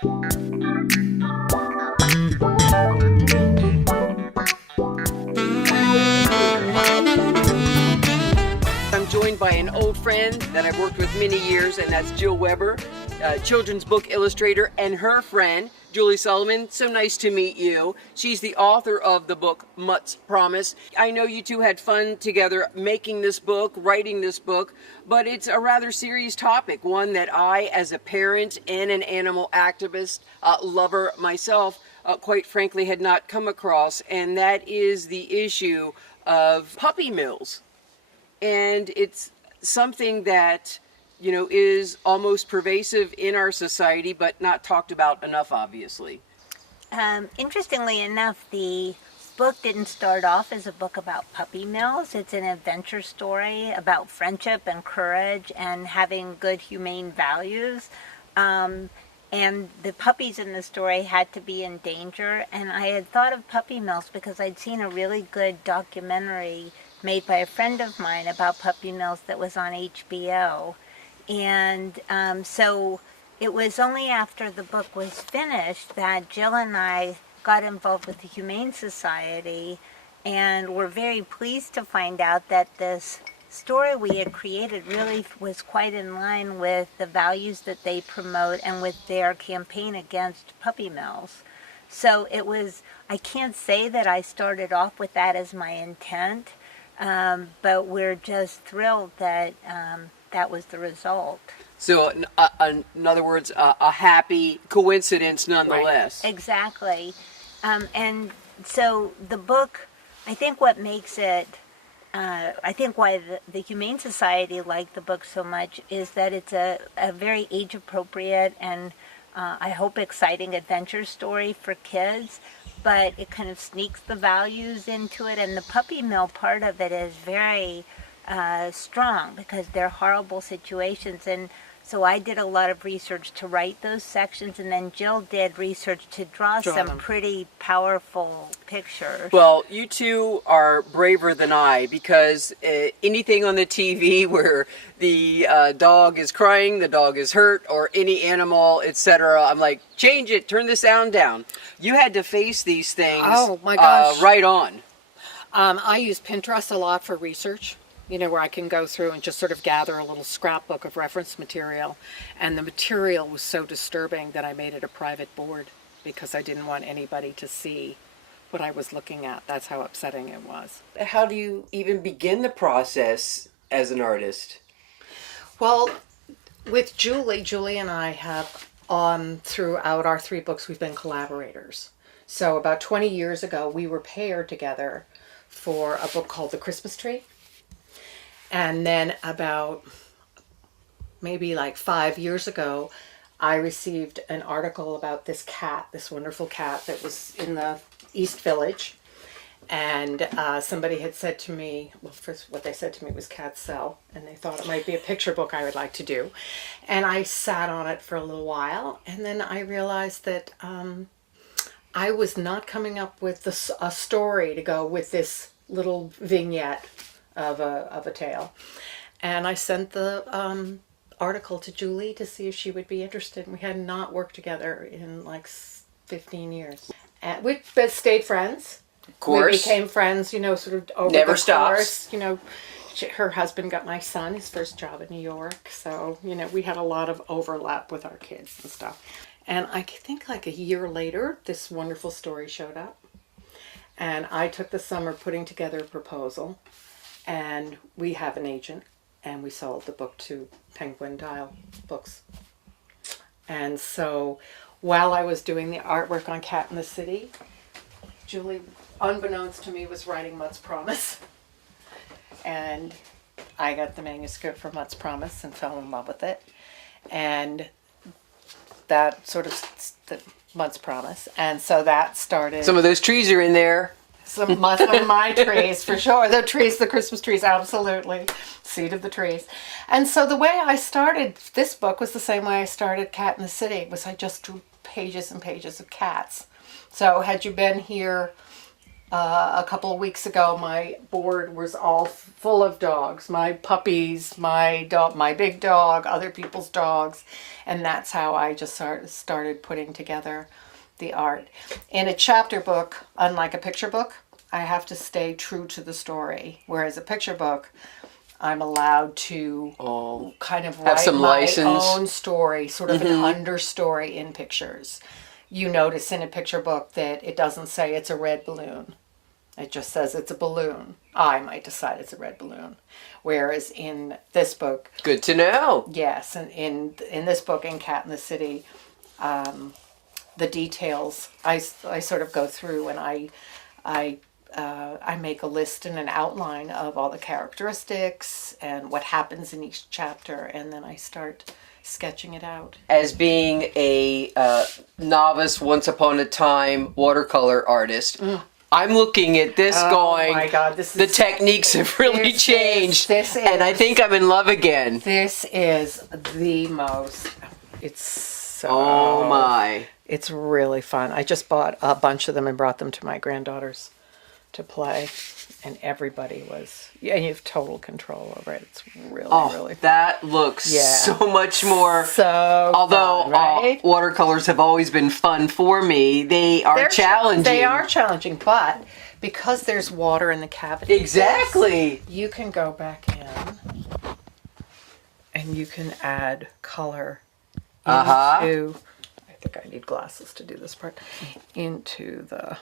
I'm joined by an old friend that I've worked with many years, and that's Jill Weber, children's book illustrator, and her friend, Julie Solomon. So nice to meet you. She's the author of the book, Mutts Promise. I know you two had fun together making this book, writing this book, but it's a rather serious topic, one that I, as a parent and an animal activist, lover myself, quite frankly, had not come across, and that is the issue of puppy mills. And it's something that, you know, is almost pervasive in our society, but not talked about enough, obviously. Interestingly enough, the book didn't start off as a book about puppy mills. It's an adventure story about friendship and courage and having good humane values. And the puppies in the story had to be in danger. And I had thought of puppy mills because I'd seen a really good documentary made by a friend of mine about puppy mills that was on HBO. And so it was only after the book was finished that Jill and I got involved with the Humane Society, and were very pleased to find out that this story we had created really was quite in line with the values that they promote and with their campaign against puppy mills. So it was, I can't say that I started off with that as my intent, but we're just thrilled that that was the result. So, in other words, a happy coincidence nonetheless. Right. Exactly. And so the book, I think what makes it, I think why the Humane Society liked the book so much is that it's a very age-appropriate and I hope exciting adventure story for kids, but it kind of sneaks the values into it, and the puppy mill part of it is very strong because they're horrible situations. And so I did a lot of research to write those sections, and then Jill did research to draw some them. pretty powerful pictures. Well, you two are braver than I, because anything on the TV where the dog is crying, the dog is hurt, or any animal, etc., I'm like, change it, turn the sound down. You had to face these things. Oh my gosh. Right on. I use Pinterest a lot for research, you know, where I can go through and just sort of gather a little scrapbook of reference material. And the material was so disturbing that I made it a private board because I didn't want anybody to see what I was looking at. That's how upsetting it was. How do you even begin the process as an artist? Well, with Julie and I have, throughout our 3 books, we've been collaborators. So about 20 years ago, we were paired together for a book called The Christmas Tree. And then about maybe like 5 years ago, I received an article about this cat, this wonderful cat that was in the East Village. And somebody had said to me, well, first what they said to me was cats sell, and they thought it might be a picture book I would like to do. And I sat on it for a little while, and then I realized that I was not coming up with a story to go with this little vignette of a tale. And I sent the article to Julie to see if she would be interested. We had not worked together in like 15 years. And we stayed friends. Of course. We became friends, you know, sort of over Never the stops. course. You know, her husband got my son his first job in New York. So, you know, we had a lot of overlap with our kids and stuff. And I think like a year later, this wonderful story showed up. And I took the summer putting together a proposal. And we have an agent. And we sold the book to Penguin Dial Books. And so while I was doing the artwork on Cat in the City, Julie, unbeknownst to me, was writing Mutts Promise. And I got the manuscript for Mutts Promise and fell in love with it. And that sort of, the Mutts Promise. And so that started. Some of those trees are in there. Some of my trees, for sure. The trees, the Christmas trees, absolutely. Seed of the trees. And so the way I started this book was the same way I started Cat in the City. Was I just drew pages and pages of cats. So had you been here A couple of weeks ago, my board was all full of dogs, my puppies, my dog, my big dog, other people's dogs, and that's how I just started putting together the art. In a chapter book, unlike a picture book, I have to stay true to the story, whereas a picture book, I'm allowed to kind of write some my license. own story, sort of an understory in pictures. You notice in a picture book that it doesn't say it's a red balloon. It just says it's a balloon. I might decide it's a red balloon. Whereas in this book, Good to know. yes, and in this book, in Cat in the City, the details, I sort of go through and I make a list and an outline of all the characteristics and what happens in each chapter, and then I start sketching it out. As being a novice, once upon a time watercolor artist, I'm looking at this going, Oh my God, this the is techniques have really changed, and I think I'm in love again. this is the most. It's so. Oh my. It's really fun. I just bought a bunch of them and brought them to my granddaughters to play, and everybody was. Yeah, you have total control over it. It's really, really fun. That looks Yeah. so much more. So Although fun, right? watercolors have always been fun for me, they are challenging. They are challenging, but because there's water in the cavity, Exactly. you can go back in and you can add color into. I think I need glasses to do this part. Into the.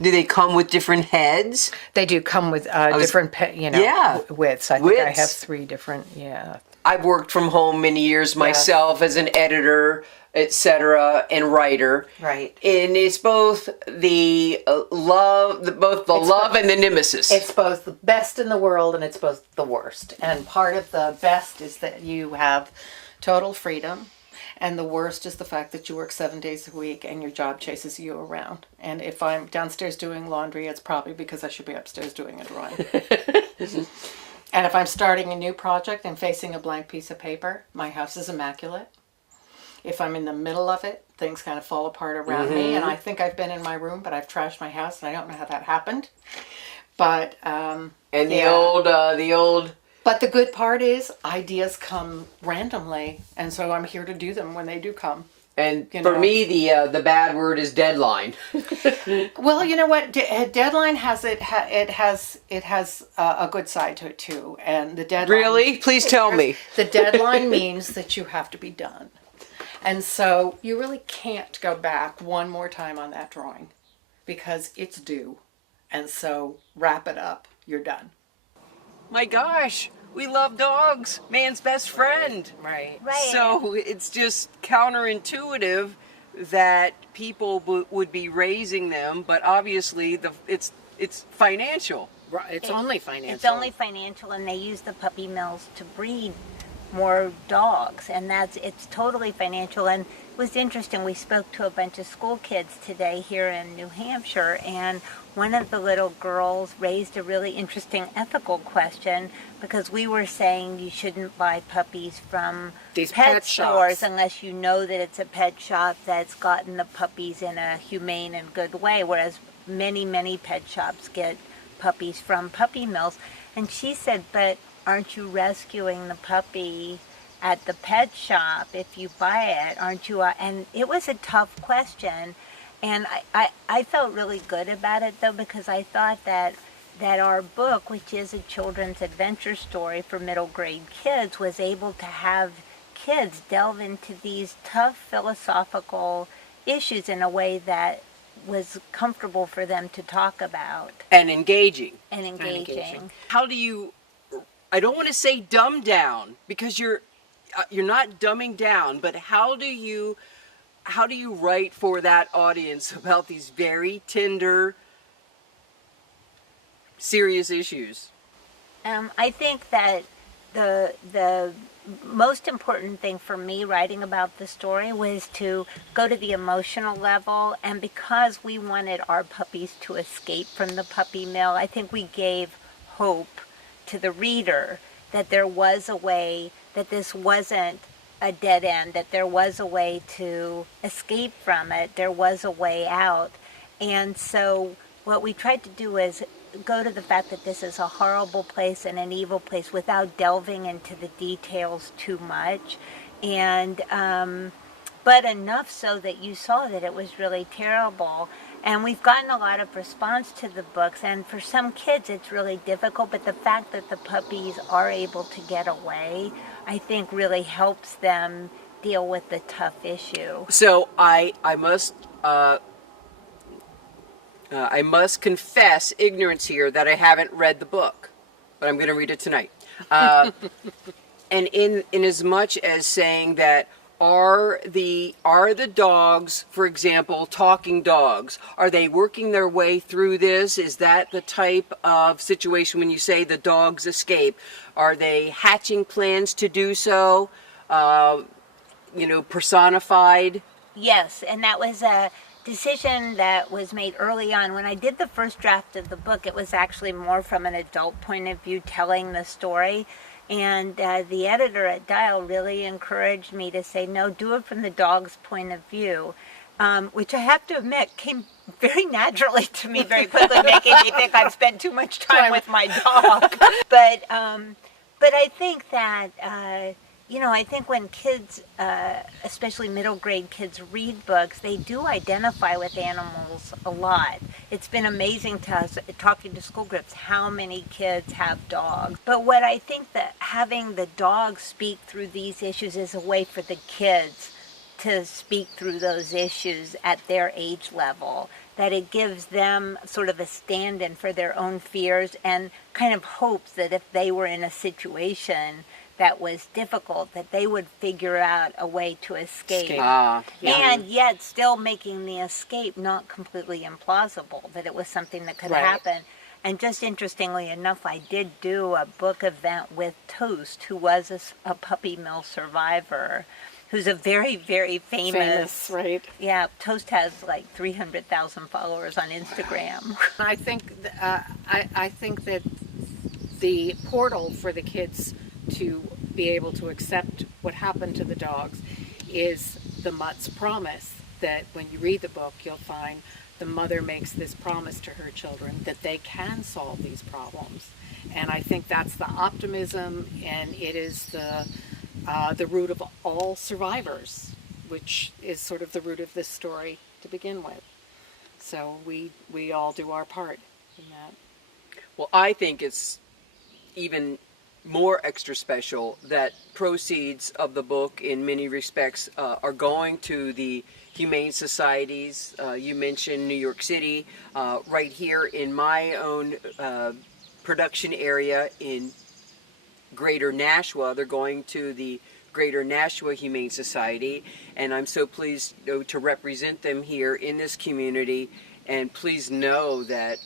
Do they come with different heads? They do come with different, Yeah. widths. I think I Widths. have 3 different. Yeah. I've worked from home many years myself as an editor, etc., and writer. Right. And it's both the love, love and the nemesis. It's both the best in the world and it's both the worst. And part of the best is that you have total freedom. And the worst is the fact that you work 7 days a week and your job chases you around. And if I'm downstairs doing laundry, it's probably because I should be upstairs doing a drawing. And if I'm starting a new project and facing a blank piece of paper, my house is immaculate. If I'm in the middle of it, things kind of fall apart around me. And I think I've been in my room, but I've trashed my house, and I don't know how that happened. But the old. But the good part is ideas come randomly, and so I'm here to do them when they do come. And for me, the bad word is deadline. Well, you know what? Deadline has it has a good side to it too, and the deadline. Really? Please tell me. The deadline means that you have to be done, and so you really can't go back one more time on that drawing, because it's due, and so wrap it up. You're done. My gosh, we love dogs. Man's best friend. Right. Right. So it's just counterintuitive that people would be raising them, but obviously it's financial. Right. It's only financial. It's only financial, and they use the puppy mills to breed more dogs, and it's totally financial. And it was interesting. We spoke to a bunch of school kids today here in New Hampshire, and one of the little girls raised a really interesting ethical question, because we were saying you shouldn't buy puppies from These pet pet stores shops. unless you know that it's a pet shop that's gotten the puppies in a humane and good way, whereas many pet shops get puppies from puppy mills. And she said, but aren't you rescuing the puppy at the pet shop if you buy it? Aren't you? And it was a tough question. And I felt really good about it, though, because I thought that our book, which is a children's adventure story for middle grade kids, was able to have kids delve into these tough philosophical issues in a way that was comfortable for them to talk about. And engaging. And engaging. How do you, I don't want to say dumb down, because you're not dumbing down, but how do you write for that audience about these very tender, serious issues? I think that the most important thing for me writing about the story was to go to the emotional level, and because we wanted our puppies to escape from the puppy mill, I think we gave hope to the reader that there was a way, that this wasn't a dead end, that there was a way to escape from it, there was a way out. And so what we tried to do is go to the fact that this is a horrible place and an evil place without delving into the details too much. And but enough so that you saw that it was really terrible. And we've gotten a lot of response to the books, and for some kids it's really difficult, but the fact that the puppies are able to get away, I think really helps them deal with the tough issue. So I must confess ignorance here that I haven't read the book, but I'm going to read it tonight. And in as much as saying that are the dogs, for example, talking dogs, are they working their way through this? Is that the type of situation when you say the dogs escape? Are they hatching plans to do so? Personified? Yes, and that was a decision that was made early on. When I did the first draft of the book, it was actually more from an adult point of view telling the story. And the editor at Dial really encouraged me to say, no, do it from the dog's point of view, which I have to admit came very naturally to me very quickly, making me think I've spent too much time with my dog. But I think that, I think when kids, especially middle grade kids, read books, they do identify with animals a lot. It's been amazing to us, talking to school groups, how many kids have dogs. But what I think that having the dog speak through these issues is a way for the kids to speak through those issues at their age level, that it gives them sort of a stand-in for their own fears and kind of hopes that if they were in a situation that was difficult, that they would figure out a way to escape. And yet still making the escape not completely implausible, that it was something that could happen. And just interestingly enough, I did do a book event with Toast, who was a puppy mill survivor, who's a very, very famous, right? Yeah, Toast has like 300,000 followers on Instagram. I think that the portal for the kids to be able to accept what happened to the dogs is the Mutts promise, that when you read the book, you'll find the mother makes this promise to her children that they can solve these problems. And I think that's the optimism, and it is the root of all survivors, which is sort of the root of this story to begin with. So we all do our part in that. Well, I think it's even more extra special that proceeds of the book in many respects are going to the humane societies. You mentioned New York City. Right here in my own production area in Greater Nashua, they're going to the Greater Nashua Humane Society, and I'm so pleased to represent them here in this community. And please know that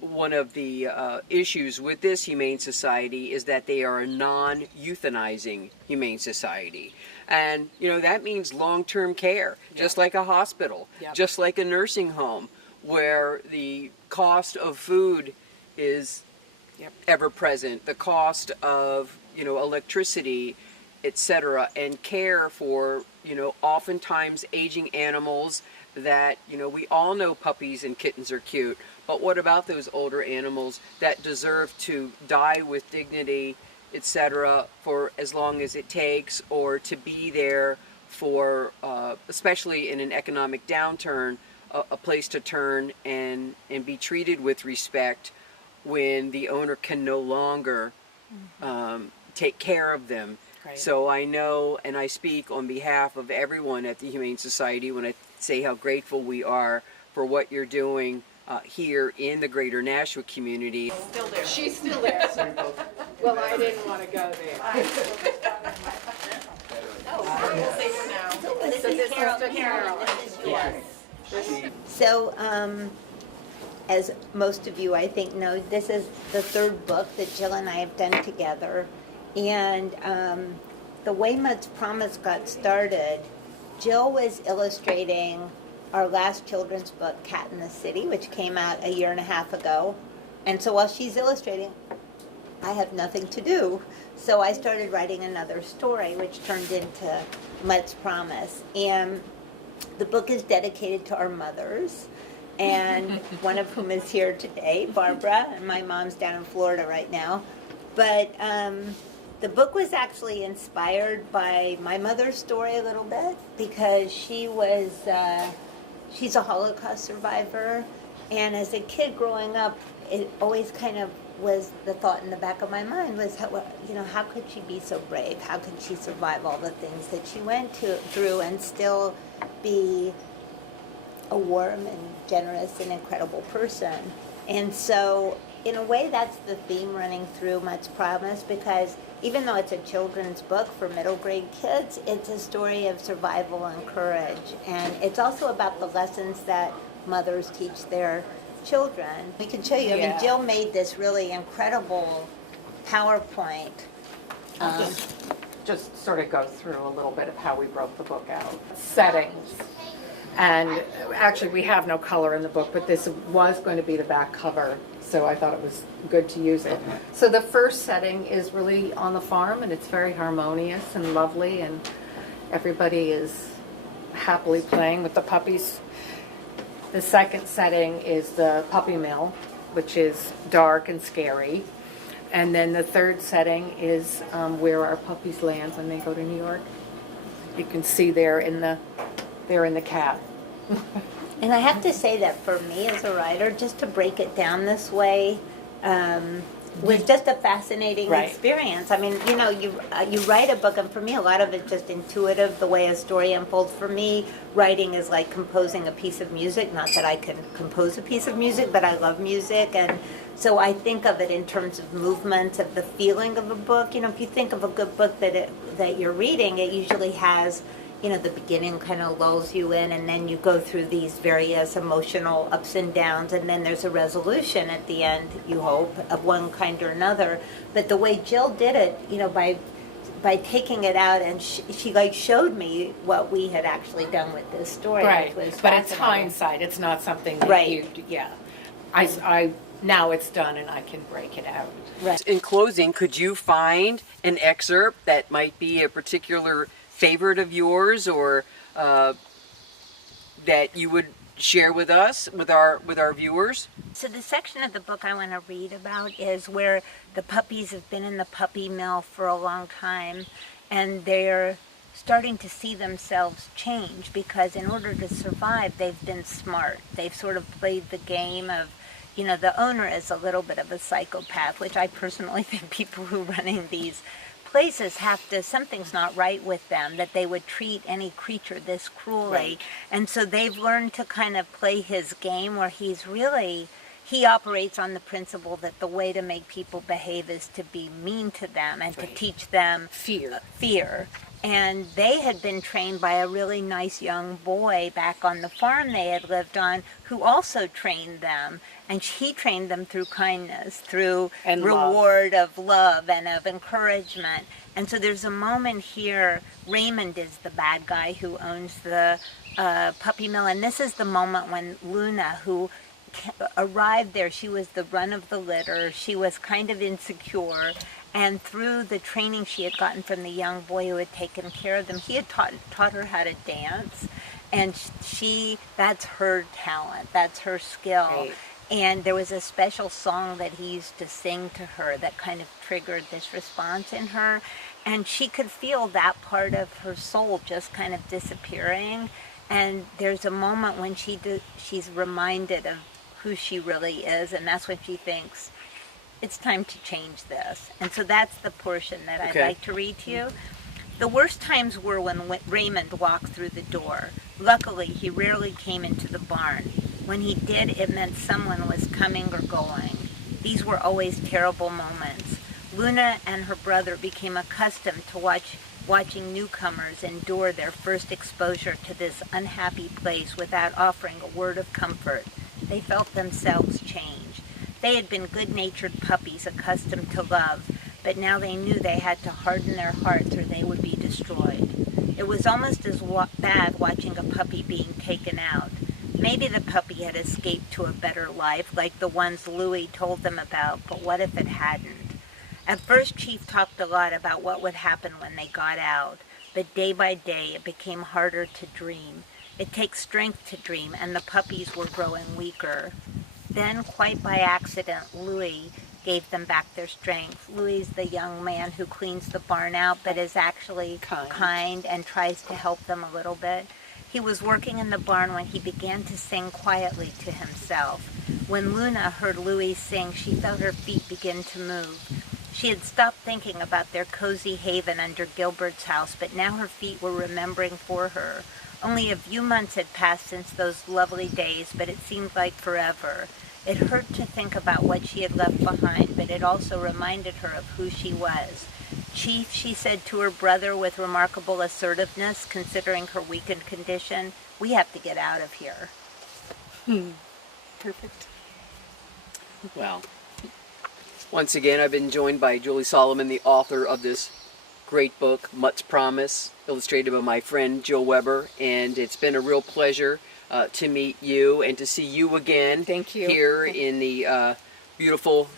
one of the issues with this humane society is that they are a non-euthanizing humane society. And, that means long-term care, just like a hospital, just like a nursing home, where the cost of food is ever present, the cost of, electricity, etc., and care for, oftentimes aging animals that, we all know puppies and kittens are cute, but what about those older animals that deserve to die with dignity, etc., for as long as it takes, or to be there for, especially in an economic downturn, a place to turn and be treated with respect when the owner can no longer take care of them. Right. So I know, and I speak on behalf of everyone at the Humane Society when I say how grateful we are for what you're doing here in the Greater Nashua community. Still there. She's still there. Well, I didn't want to go there. We'll say for now. This is Carol. This is yours. So, as most of you I think know, this is the third book that Jill and I have done together. And the way Mutts Promise got started, Jill was illustrating our last children's book, Cat in the City, which came out a year and a half ago. And so while she's illustrating, I have nothing to do. So I started writing another story, which turned into Mutts Promise. And the book is dedicated to our mothers. and one of whom is here today, Barbara, and my mom's down in Florida right now. But the book was actually inspired by my mother's story a little bit, because she's a Holocaust survivor, and as a kid growing up, it always kind of was the thought in the back of my mind was, how could she be so brave? How could she survive all the things that she went through and still be a warm and generous and incredible person? And so, in a way, that's the theme running through Mutts Promise, because even though it's a children's book for middle grade kids, it's a story of survival and courage. And it's also about the lessons that mothers teach their children. We can show you. I mean, Jill made this really incredible PowerPoint. Just sort of go through a little bit of how we broke the book out. Settings. And actually, we have no color in the book, but this was going to be the back cover, so I thought it was good to use it. So the first setting is really on the farm, and it's very harmonious and lovely, and everybody is happily playing with the puppies. The second setting is the puppy mill, which is dark and scary. And then the third setting is where our puppies land when they go to New York. You can see they're in the cab. And I have to say that for me as a writer, just to break it down this way was just a fascinating experience. I mean, you write a book, and for me, a lot of it's just intuitive, the way a story unfolds. For me, writing is like composing a piece of music. Not that I can compose a piece of music, but I love music, and so I think of it in terms of movement, of the feeling of a book. If you think of a good book that you're reading, it usually has, the beginning kind of lulls you in, and then you go through these various emotional ups and downs, and then there's a resolution at the end, you hope, of one kind or another. But the way Jill did it, by taking it out, and she showed me what we had actually done with this story. Right, Which was but it's fascinating. hindsight. It's not something that I now it's done, and I can break it out. Right. In closing, could you find an excerpt that might be a particular favorite of yours, or that you would share with us, with our viewers? So the section of the book I want to read about is where the puppies have been in the puppy mill for a long time, and they're starting to see themselves change, because in order to survive, they've been smart. They've sort of played the game of, the owner is a little bit of a psychopath, which I personally think people who are running these places something's not right with them, that they would treat any creature this cruelly. Right. And so they've learned to kind of play his game, where he operates on the principle that the way to make people behave is to be mean to them and to teach them fear. And they had been trained by a really nice young boy back on the farm they had lived on, who also trained them. And he trained them through kindness, through reward of love and of encouragement. And so there's a moment here, Raymond is the bad guy who owns the puppy mill. And this is the moment when Luna, who arrived there, she was the run of the litter, she was kind of insecure, and through the training she had gotten from the young boy who had taken care of them, he had taught her how to dance, and that's her talent, that's her skill. Right. And there was a special song that he used to sing to her that kind of triggered this response in her, and she could feel that part of her soul just kind of disappearing. And there's a moment when she's reminded of who she really is, and that's when she thinks, it's time to change this. And so that's the portion that I'd like to read to you. The worst times were when Raymond walked through the door. Luckily, he rarely came into the barn. When he did, it meant someone was coming or going. These were always terrible moments. Luna and her brother became accustomed to watching newcomers endure their first exposure to this unhappy place without offering a word of comfort. They felt themselves change. They had been good-natured puppies accustomed to love, but now they knew they had to harden their hearts or they would be destroyed. It was almost as bad watching a puppy being taken out. Maybe the puppy had escaped to a better life, like the ones Louie told them about, but what if it hadn't? At first, Chief talked a lot about what would happen when they got out, but day by day it became harder to dream. It takes strength to dream, and the puppies were growing weaker. Then, quite by accident, Louis gave them back their strength. Louis is the young man who cleans the barn out, but is actually kind and tries to help them a little bit. He was working in the barn when he began to sing quietly to himself. When Luna heard Louis sing, she felt her feet begin to move. She had stopped thinking about their cozy haven under Gilbert's house, but now her feet were remembering for her. Only a few months had passed since those lovely days, but it seemed like forever. It hurt to think about what she had left behind, but it also reminded her of who she was. Chief, she said to her brother with remarkable assertiveness, considering her weakened condition, we have to get out of here. Perfect. Well, once again, I've been joined by Julie Solomon, the author of this great book, Mutt's Promise, illustrated by my friend Jill Weber, and it's been a real pleasure to meet you and to see you again. Thank you. Here in the beautiful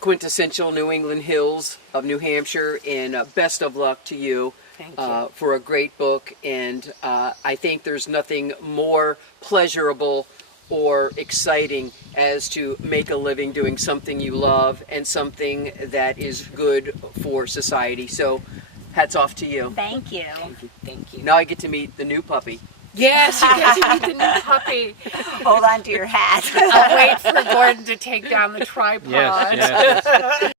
quintessential New England hills of New Hampshire, and best of luck to you. Thank you. For a great book, and I think there's nothing more pleasurable or exciting as to make a living doing something you love and something that is good for society. So hats off to you. Thank you. Thank you. Now I get to meet the new puppy. Yes, you get to meet the new puppy. Hold on to your hat. I'll wait for Gordon to take down the tripod. Yes, yes.